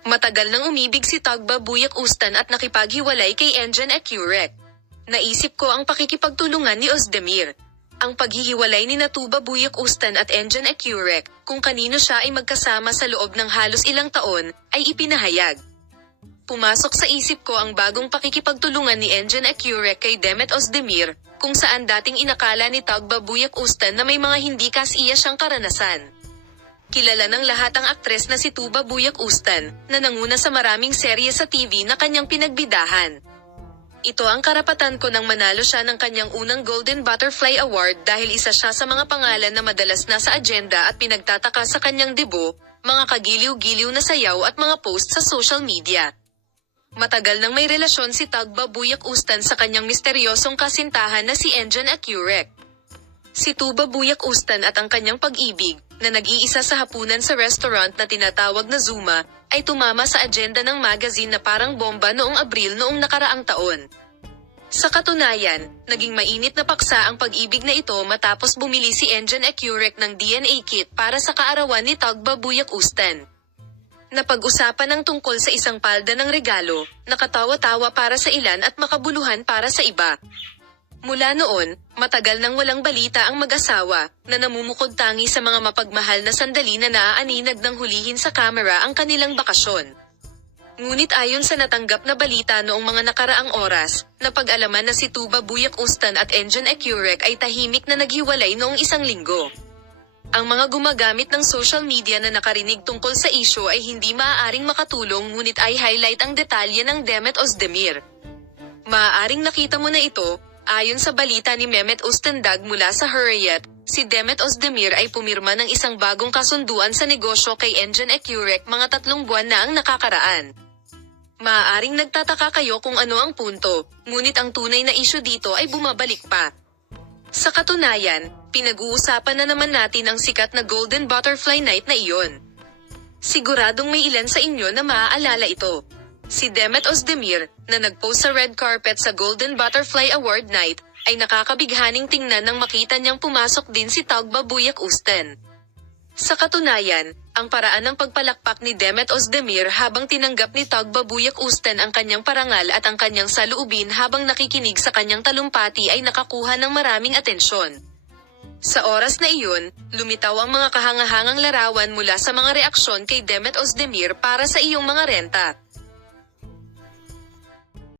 Matagal nang umibig si Tagba Buyak Ustan at nakipaghiwalay kay Engin Ecurek. Naisip ko ang pakikipagtulungan ni Ozdemir. Ang paghihiwalay ni Tuba Buyak Ustan at Engin Ecurek, kung kanino siya ay magkasama sa loob ng halos ilang taon, ay ipinahayag. Pumasok sa isip ko ang bagong pakikipagtulungan ni Engin Ecurek kay Demet Ozdemir, kung saan dating inakala ni Tagba Buyak Ustan na may mga hindi kasiya siyang karanasan. Kilala ng lahat ang aktres na si Tuba Buyak Ustan, na nanguna sa maraming serye sa TV na kanyang pinagbidahan. Ito ang karapatan ko nang manalo siya ng kanyang unang Golden Butterfly Award dahil isa siya sa mga pangalan na madalas nasa agenda at pinagtataka sa kanyang debo, mga kagiliw-giliw na sayaw at mga post sa social media. Matagal nang may relasyon si Tagba Buyak Ustan sa kanyang misteryosong kasintahan na si Engin Ecurek. Si Tuba Buyak Ustan at ang kanyang pag-ibig, na nag-iisa sa hapunan sa restaurant na tinatawag na Zuma, ay tumama sa agenda ng magazine na parang bomba noong Abril noong nakaraang taon. Sa katunayan, naging mainit na paksa ang pag-ibig na ito matapos bumili si Engin Ecurek ng DNA kit para sa kaarawan ni Tagba Buyak Ustan. Napag-usapan ng tungkol sa isang palda ng regalo, nakatawa-tawa para sa ilan at makabuluhan para sa iba. Mula noon, matagal nang walang balita ang mag-asawa, na namumukod tangi sa mga mapagmahal na sandali na naaaninag ng hulihin sa kamera ang kanilang bakasyon. Ngunit ayon sa natanggap na balita noong mga nakaraang oras, napag-alaman na si Tuba Buyak Ustan at Engin Ecurek ay tahimik na naghiwalay noong isang linggo. Ang mga gumagamit ng social media na nakarinig tungkol sa isyu ay hindi maaaring makatulong ngunit ay highlight ang detalye ng Demet Ozdemir. Maaaring nakita mo na ito. Ayon sa balita ni Mehmet Ostendag mula sa Hurriyet, si Demet Ozdemir ay pumirma ng isang bagong kasunduan sa negosyo kay Engin Ecurek mga 3 buwan na ang nakakaraan. Maaaring nagtataka kayo kung ano ang punto, ngunit ang tunay na isyu dito ay bumabalik pa. Sa katunayan, pinag-uusapan na naman natin ang sikat na Golden Butterfly Night na iyon. Siguradong may ilan sa inyo na maaalala ito. Si Demet Ozdemir, na nag-post sa red carpet sa Golden Butterfly Award Night, ay nakakabighaning tingnan nang makita niyang pumasok din si Tagba Buyak Ustan. Sa katunayan, ang paraan ng pagpalakpak ni Demet Ozdemir habang tinanggap ni Tagba Buyak Ustan ang kanyang parangal at ang kanyang saloobin habang nakikinig sa kanyang talumpati ay nakakuha ng maraming atensyon. Sa oras na iyon, lumitaw ang mga kahangahangang larawan mula sa mga reaksyon kay Demet Ozdemir para sa iyong mga renta.